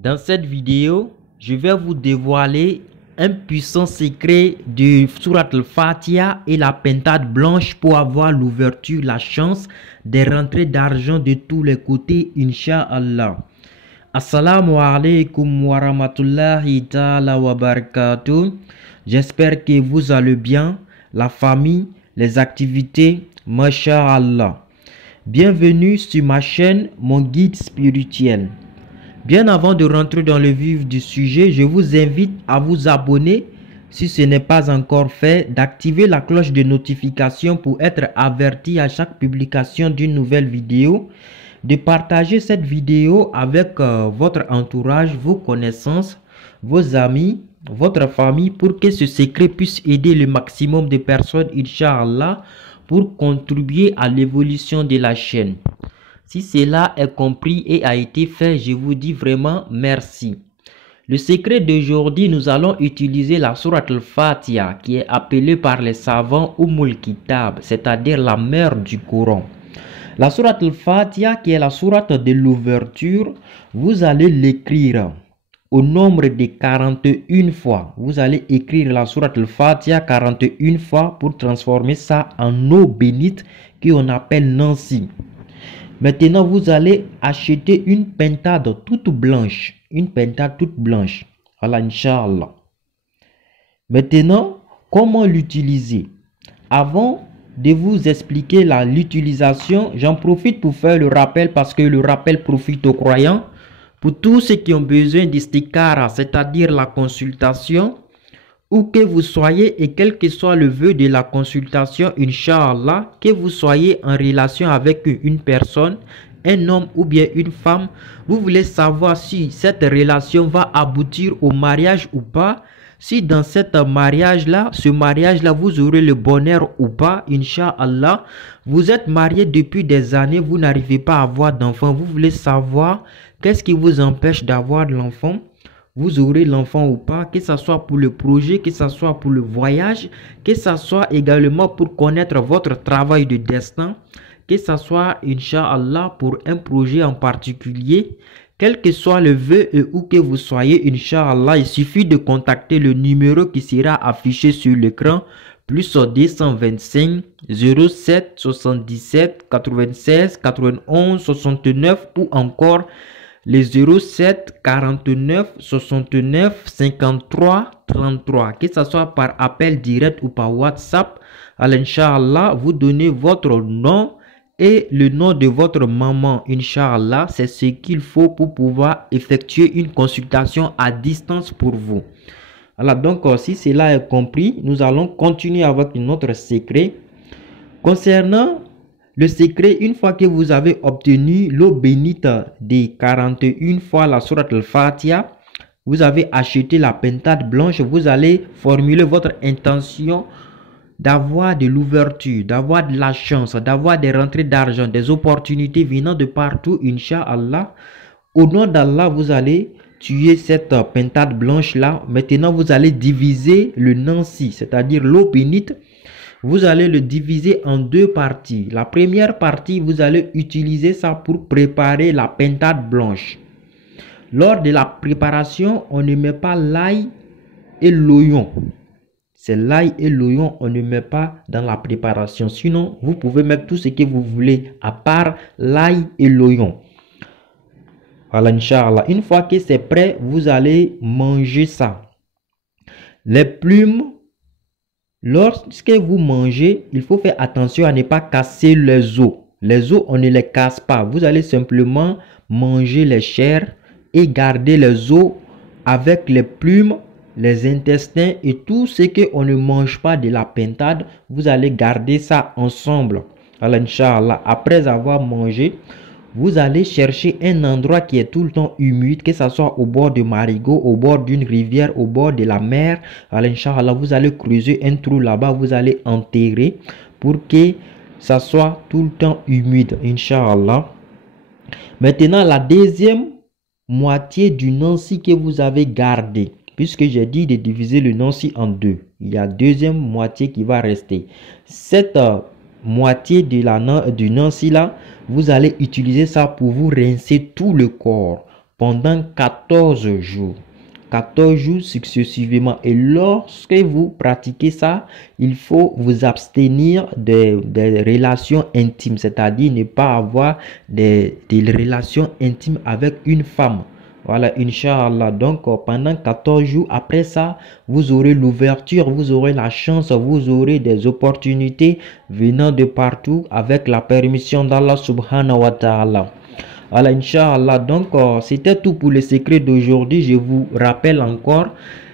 Dans cette vidéo, je vais vous dévoiler un puissant secret de Surat al-Fatiha et la pentade blanche pour avoir l'ouverture, la chance des rentrées d'argent de tous les côtés, Inch'Allah. Assalamu alaikum wa rahmatullahi ta'ala wa barakatuh. J'espère que vous allez bien, la famille, les activités, Masha'Allah. Bienvenue sur ma chaîne, mon guide spirituel. Bien avant de rentrer dans le vif du sujet, je vous invite à vous abonner si ce n'est pas encore fait, d'activer la cloche de notification pour être averti à chaque publication d'une nouvelle vidéo, de partager cette vidéo avec votre entourage, vos connaissances, vos amis, votre famille pour que ce secret puisse aider le maximum de personnes, Inch'Allah, pour contribuer à l'évolution de la chaîne. Si cela est compris et a été fait, je vous dis vraiment merci. Le secret d'aujourd'hui, nous allons utiliser la Sourate al-Fatiha qui est appelée par les savants Ummul Kitab, c'est-à-dire la mère du Coran. La Sourate al-Fatiha qui est la sourate de l'ouverture, vous allez l'écrire au nombre de 41 fois. Vous allez écrire la Sourate al-Fatiha 41 fois pour transformer ça en eau bénite qu'on appelle Nancy. Maintenant, vous allez acheter une pentade toute blanche. Une pentade toute blanche. Voilà, Inch'Allah. Maintenant, comment l'utiliser? Avant de vous expliquer l'utilisation, j'en profite pour faire le rappel parce que le rappel profite aux croyants. Pour tous ceux qui ont besoin d'istikara, c'est-à-dire la consultation, où que vous soyez et quel que soit le vœu de la consultation, Inch'Allah, que vous soyez en relation avec une personne, un homme ou bien une femme, vous voulez savoir si cette relation va aboutir au mariage ou pas, si dans ce mariage-là, vous aurez le bonheur ou pas, Inch'Allah. Vous êtes marié depuis des années, vous n'arrivez pas à avoir d'enfant, vous voulez savoir qu'est-ce qui vous empêche d'avoir de l'enfant. Vous aurez l'enfant ou pas, que ce soit pour le projet, que ce soit pour le voyage, que ce soit également pour connaître votre travail de destin, que ce soit, Inch'Allah, pour un projet en particulier. Quel que soit le vœu et où que vous soyez, Inch'Allah, il suffit de contacter le numéro qui sera affiché sur l'écran, plus 225 07 77 96 91 69 ou encore les 07 49 69 53 33, que ce soit par appel direct ou par WhatsApp. Inch'Allah, vous donnez votre nom et le nom de votre maman. Inch'Allah, c'est ce qu'il faut pour pouvoir effectuer une consultation à distance pour vous. Alors donc, si cela est compris, nous allons continuer avec notre secret. Concernant le secret, une fois que vous avez obtenu l'eau bénite de 41 fois la Sourate al-Fatiha, vous avez acheté la pentade blanche, vous allez formuler votre intention d'avoir de l'ouverture, d'avoir de la chance, d'avoir des rentrées d'argent, des opportunités venant de partout, Inch'Allah. Au nom d'Allah, vous allez tuer cette pentade blanche là. Maintenant, vous allez diviser le Nancy, c'est-à-dire l'eau bénite. Vous allez le diviser en deux parties. La première partie, vous allez utiliser ça pour préparer la pentade blanche. Lors de la préparation, on ne met pas l'ail et l'oignon. C'est l'ail et l'oignon, on ne met pas dans la préparation. Sinon, vous pouvez mettre tout ce que vous voulez à part l'ail et l'oignon. Voilà, Inch'Allah. Une fois que c'est prêt, vous allez manger ça. Les plumes. Lorsque vous mangez, il faut faire attention à ne pas casser les os. Les os, on ne les casse pas. Vous allez simplement manger les chairs et garder les os avec les plumes, les intestins et tout ce qu'on ne mange pas de la pentade. Vous allez garder ça ensemble. Alors, Inch'Allah, après avoir mangé, vous allez chercher un endroit qui est tout le temps humide, que ce soit au bord de marigot, au bord d'une rivière, au bord de la mer. Alors, Inch'Allah, vous allez creuser un trou là-bas, vous allez enterrer pour que ça soit tout le temps humide, Inch'Allah. Maintenant, la deuxième moitié du Nancy que vous avez gardé, puisque j'ai dit de diviser le Nancy en deux. Il y a deuxième moitié qui va rester. Cette moitié de du Nancy là, vous allez utiliser ça pour vous rincer tout le corps. pendant 14 jours. 14 jours successivement. Et lorsque vous pratiquez ça, il faut vous abstenir des relations intimes, c'est-à-dire ne pas avoir des relations intimes avec une femme. Voilà, Inch'Allah. Donc, pendant 14 jours, après ça, vous aurez l'ouverture, vous aurez la chance, vous aurez des opportunités venant de partout avec la permission d'Allah subhanahu wa ta'ala. Voilà, Inch'Allah. Donc, c'était tout pour le secret d'aujourd'hui. Je vous rappelle encore,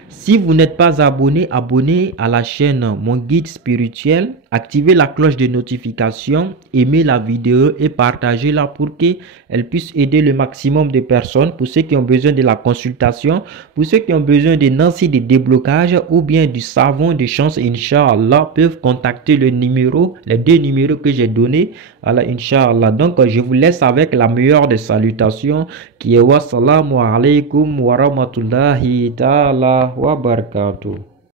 si vous n'êtes pas abonné, abonnez à la chaîne Mon Guide Spirituel. Activez la cloche de notification, aimez la vidéo et partagez-la pour qu'elle puisse aider le maximum de personnes. Pour ceux qui ont besoin de la consultation, pour ceux qui ont besoin de Nancy de déblocage ou bien du savon de chance, Inch'Allah, peuvent contacter le numéro, les deux numéros que j'ai donnés. Voilà, Inch'Allah. Donc, je vous laisse avec la meilleure des salutations qui est wassalamu alaikum wa rahmatullahi ta'ala wa barakatuh.